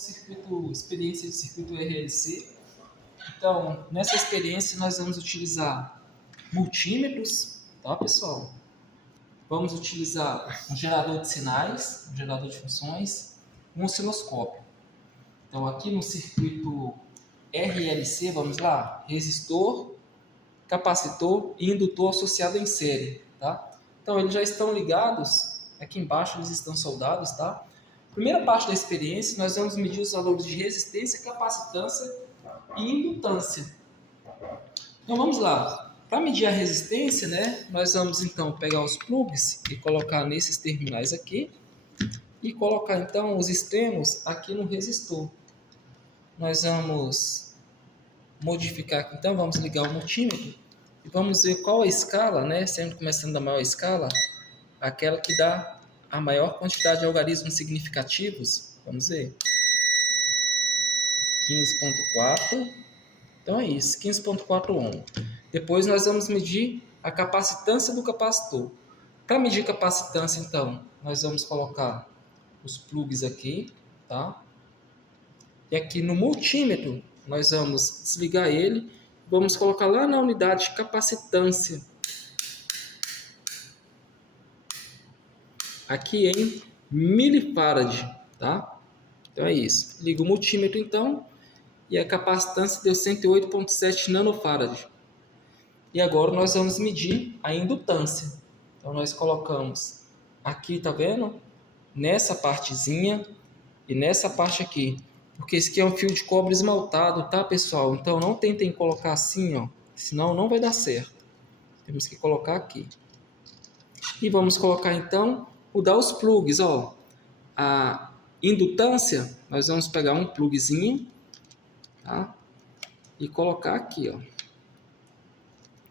circuito, experiência de circuito RLC. Então, nessa experiência nós vamos utilizar multímetros, tá, pessoal? Vamos utilizar um gerador de sinais, um gerador de funções, um osciloscópio. Então, aqui no circuito RLC, vamos lá, resistor, capacitor e indutor associado em série, tá? Então, eles já estão ligados, aqui embaixo eles estão soldados, tá? Primeira parte da experiência, nós vamos medir os valores de resistência, capacitância e indutância. Então, vamos lá. Para medir a resistência, né, nós vamos então pegar os plugs e colocar nesses terminais aqui e colocar então os extremos aqui no resistor. Nós vamos modificar aqui, então vamos ligar o multímetro e vamos ver qual a escala, né, sempre começando da maior escala, aquela que dá a maior quantidade de algarismos significativos. Vamos ver. 15.4. Então é isso, 15.4 ohm. Depois nós vamos medir a capacitância do capacitor. Para medir a capacitância, então, nós vamos colocar os plugs aqui, tá? E aqui no multímetro, nós vamos desligar ele, vamos colocar lá na unidade de capacitância. Aqui em milifarad, tá? Então é isso. Liga o multímetro, então, e a capacitância deu 108.7 nanofarad. E agora nós vamos medir a indutância. Então nós colocamos aqui, tá vendo? Nessa partezinha e nessa parte aqui. Porque esse aqui é um fio de cobre esmaltado, tá, pessoal? Então não tentem colocar assim, ó, senão não vai dar certo. Temos que colocar aqui. E vamos colocar então os plugs, ó. A indutância, nós vamos pegar um plugzinho, tá? E colocar aqui, ó.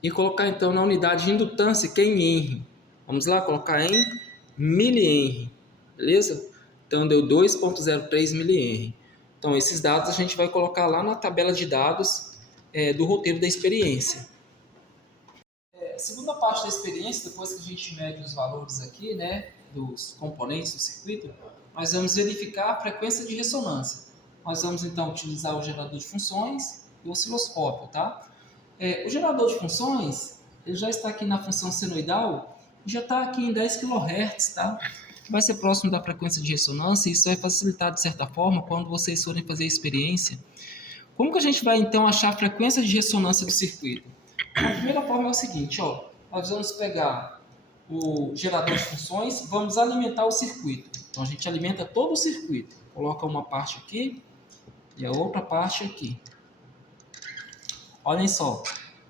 E colocar então na unidade de indutância, que é em Henry. Vamos lá, colocar em milihenry, beleza? Então deu 2.03 milihenry. Então esses dados a gente vai colocar lá na tabela de dados do roteiro da experiência. Segunda parte da experiência, depois que a gente mede os valores aqui, né, dos componentes do circuito, nós vamos verificar a frequência de ressonância. Nós vamos então utilizar o gerador de funções e o osciloscópio, tá? O gerador de funções, ele já está aqui na função senoidal, já está aqui em 10 kHz, tá? Vai ser próximo da frequência de ressonância e isso vai facilitar de certa forma quando vocês forem fazer a experiência. Como que a gente vai então achar a frequência de ressonância do circuito? A primeira forma é o seguinte, ó, nós vamos pegar o gerador de funções, vamos alimentar o circuito. Então a gente alimenta todo o circuito, coloca uma parte aqui e a outra parte aqui. Olhem só,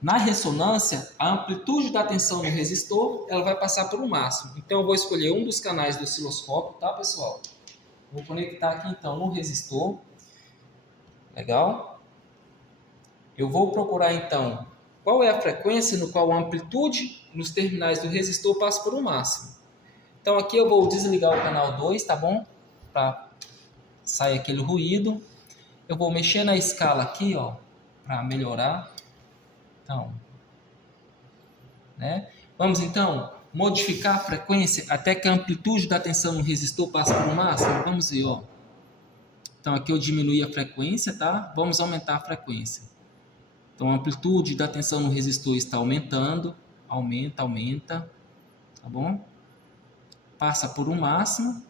na ressonância, a amplitude da tensão no resistor, ela vai passar por um máximo. Então eu vou escolher um dos canais do osciloscópio, tá, pessoal? Vou conectar aqui então no resistor. Legal? Eu vou procurar então qual é a frequência no qual a amplitude nos terminais do resistor passa por um máximo. Então aqui eu vou desligar o canal 2, tá bom? Para sair aquele ruído. Eu vou mexer na escala aqui, ó, para melhorar. Então, né? Vamos então modificar a frequência até que a amplitude da tensão no resistor passe por um máximo. Vamos ver, ó. Então aqui eu diminui a frequência, tá? Vamos aumentar a frequência. Então a amplitude da tensão no resistor está aumentando, aumenta, tá bom? Passa por um máximo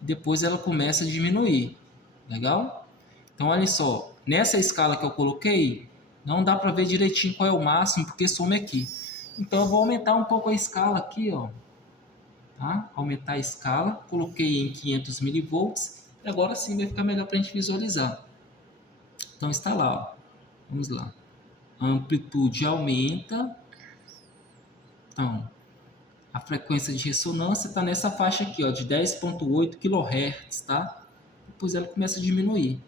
e depois ela começa a diminuir. Legal? Então olha só, nessa escala que eu coloquei, não dá para ver direitinho qual é o máximo, porque some aqui. Então eu vou aumentar um pouco a escala aqui, ó. Tá? Aumentar a escala, coloquei em 500 milivolts, e agora sim vai ficar melhor para a gente visualizar. Então está lá, ó. Vamos lá. A amplitude aumenta. Então, a frequência de ressonância está nessa faixa aqui, ó, de 10.8 kHz, tá? Depois ela começa a diminuir.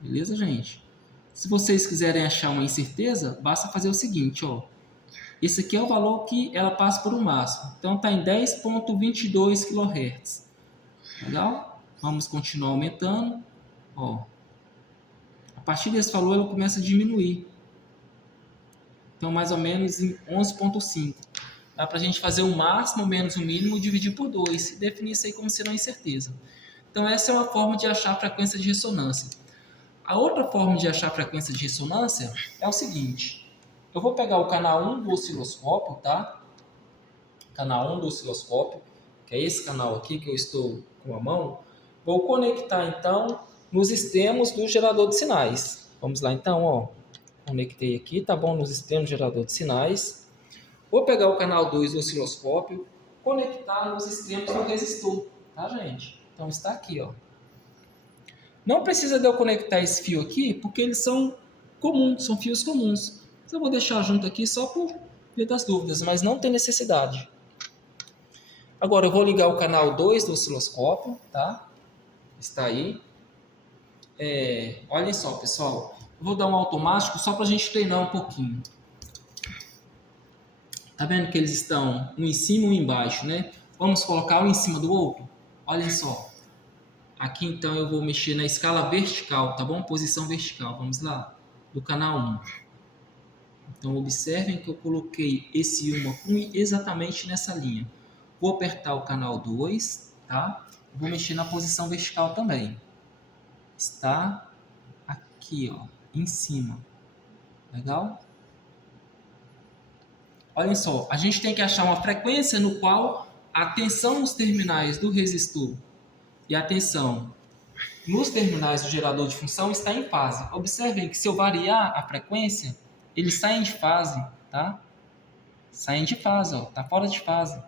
Beleza, gente? Se vocês quiserem achar uma incerteza, basta fazer o seguinte, ó. Esse aqui é o valor que ela passa por um máximo. Então está em 10.22 kHz. Legal? Vamos continuar aumentando. Ó. A partir desse valor ela começa a diminuir. Então mais ou menos em 11.5. Dá para a gente fazer o máximo menos o mínimo, dividir por 2 e definir isso aí como sendo uma incerteza. Então, essa é uma forma de achar a frequência de ressonância. A outra forma de achar a frequência de ressonância é o seguinte. Eu vou pegar o canal 1 do osciloscópio, tá? Canal 1 do osciloscópio, que é esse canal aqui que eu estou com a mão. Vou conectar, então, nos extremos do gerador de sinais. Vamos lá, então, ó. Conectei aqui, tá bom? Nos extremos do gerador de sinais. Vou pegar o canal 2 do osciloscópio, conectar nos extremos do resistor, tá, gente? Então, está aqui, ó. Não precisa de eu conectar esse fio aqui, porque eles são comuns, são fios comuns. Eu vou deixar junto aqui só por via das dúvidas, mas não tem necessidade. Agora eu vou ligar o canal 2 do osciloscópio, tá? Está aí. Olhem só, pessoal. Eu vou dar um automático só para a gente treinar um pouquinho. Tá vendo que eles estão um em cima e um embaixo, né? Vamos colocar um em cima do outro? Olhem só. Aqui, então, eu vou mexer na escala vertical, tá bom? Posição vertical, vamos lá. Do canal 1. Então, observem que eu coloquei esse 1 aqui exatamente nessa linha. Vou apertar o canal 2, tá? Vou mexer na posição vertical também. Está aqui, ó, em cima. Legal? Olhem só, a gente tem que achar uma frequência no qual a tensão nos terminais do resistor e a tensão nos terminais do gerador de função está em fase. Observem que se eu variar a frequência, eles saem de fase, tá? Saem de fase, ó, tá fora de fase.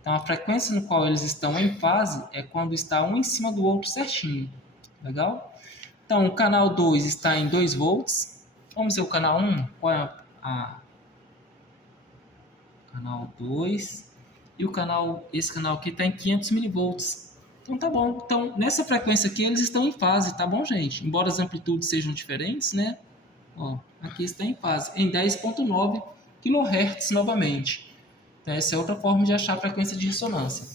Então, a frequência no qual eles estão em fase é quando está um em cima do outro certinho. Legal? Então, o canal 2 está em 2 volts. Vamos ver o canal 1. Qual é canal 2. E esse canal aqui está em 500 milivolts. Então, tá bom. Então, nessa frequência aqui, eles estão em fase, tá bom, gente? Embora as amplitudes sejam diferentes, né? Ó, aqui está em fase, em 10.9 kHz novamente. Então, essa é outra forma de achar a frequência de ressonância.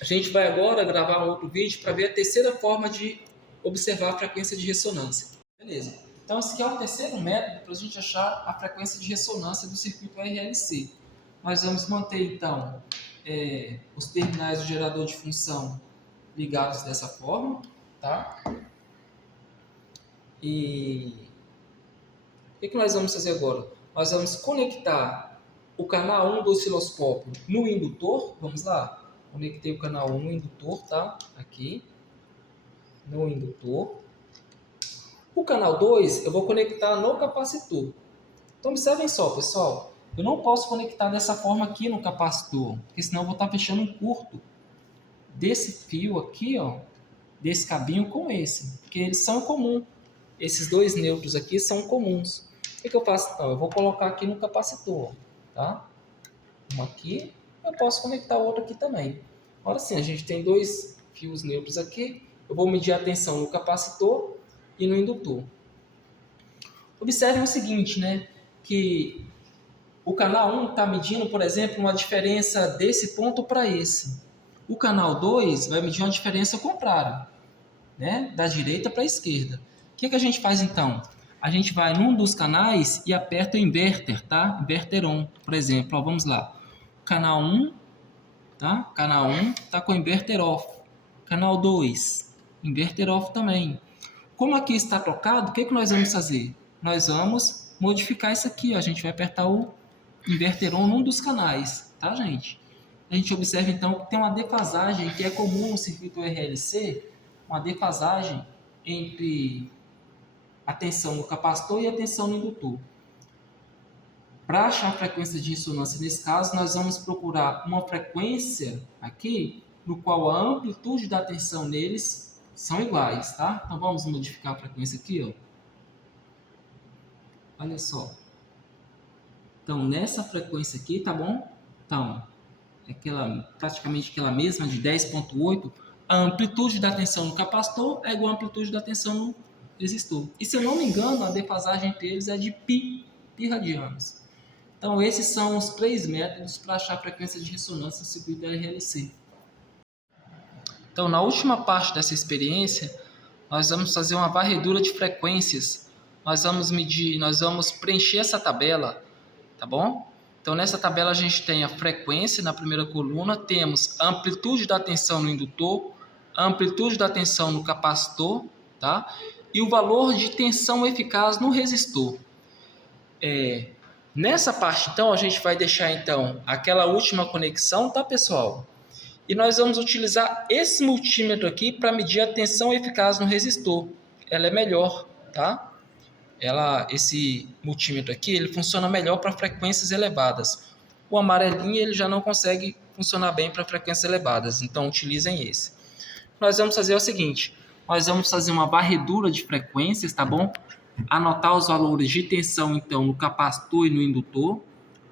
A gente vai agora gravar um outro vídeo para ver a terceira forma de observar a frequência de ressonância. Beleza. Então, esse aqui é o terceiro método para a gente achar a frequência de ressonância do circuito RLC. Nós vamos manter, então, os terminais do gerador de função ligados dessa forma, tá? E o que nós vamos fazer agora? Nós vamos conectar o canal 1 do osciloscópio no indutor. Vamos lá? Conectei o canal 1 no indutor, tá? Aqui, no indutor. O canal 2 eu vou conectar no capacitor. Então, observem só, pessoal. Eu não posso conectar dessa forma aqui no capacitor, porque senão eu vou estar fechando um curto desse fio aqui, ó, desse cabinho com esse, porque eles são comuns. Esses dois nêutrons aqui são comuns. O que eu faço então? Eu vou colocar aqui no capacitor, tá? Um aqui, eu posso conectar o outro aqui também. Agora sim, a gente tem dois fios neutros aqui. Eu vou medir a tensão no capacitor e no indutor. Observem o seguinte, né? Que o canal 1 está medindo, por exemplo, uma diferença desse ponto para esse. O canal 2 vai medir uma diferença contrária, né? Da direita para a esquerda. O que a gente faz então? A gente vai num dos canais e aperta o inverter, tá? Inverter on, por exemplo. Ó, vamos lá. Canal 1, tá? Canal 1 tá com inverter off. Canal 2, inverter off também. Como aqui está trocado, o que nós vamos fazer? Nós vamos modificar isso aqui, ó. A gente vai apertar o inverter on num dos canais, tá, gente? A gente observa então que tem uma defasagem que é comum no circuito RLC, uma defasagem entre a tensão no capacitor e a tensão no indutor. Para achar a frequência de ressonância nesse caso, nós vamos procurar uma frequência aqui no qual a amplitude da tensão neles são iguais, tá? Então vamos modificar a frequência aqui, ó. Olha só. Então nessa frequência aqui, tá bom? Então, praticamente aquela mesma de 10.8, a amplitude da tensão no capacitor é igual à amplitude da tensão no resistor. E se eu não me engano, a defasagem entre eles é de pi radianos. Então, esses são os 3 métodos para achar a frequência de ressonância no circuito RLC. Então, na última parte dessa experiência, nós vamos fazer uma varredura de frequências. Nós vamos preencher essa tabela, tá bom? Então, nessa tabela a gente tem a frequência na primeira coluna, temos a amplitude da tensão no indutor, a amplitude da tensão no capacitor, tá? E o valor de tensão eficaz no resistor. Nessa parte, então, a gente vai deixar, então, aquela última conexão, tá, pessoal? E nós vamos utilizar esse multímetro aqui para medir a tensão eficaz no resistor. Ela é melhor, tá? Esse multímetro aqui, ele funciona melhor para frequências elevadas. O amarelinho, ele já não consegue funcionar bem para frequências elevadas, então utilizem esse. Nós vamos fazer o seguinte, nós vamos fazer uma varredura de frequências, tá bom? Anotar os valores de tensão, então, no capacitor e no indutor.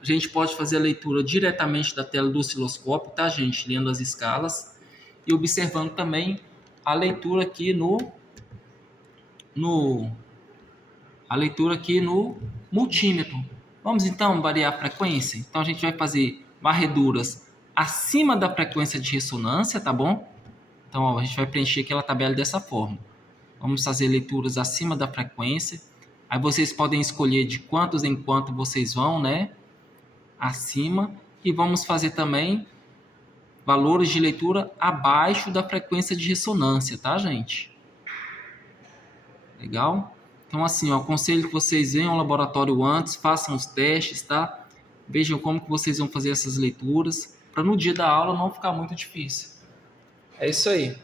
A gente pode fazer a leitura diretamente da tela do osciloscópio, tá, gente? Lendo as escalas e observando também a leitura aqui no multímetro. Vamos então variar a frequência? Então a gente vai fazer varreduras acima da frequência de ressonância, tá bom? Então ó, a gente vai preencher aquela tabela dessa forma. Vamos fazer leituras acima da frequência. Aí vocês podem escolher de quantos em quanto vocês vão, né? Acima. E vamos fazer também valores de leitura abaixo da frequência de ressonância, tá, gente? Legal? Então, assim, ó, aconselho que vocês venham ao laboratório antes, façam os testes, tá? Vejam como que vocês vão fazer essas leituras, para no dia da aula não ficar muito difícil. É isso aí.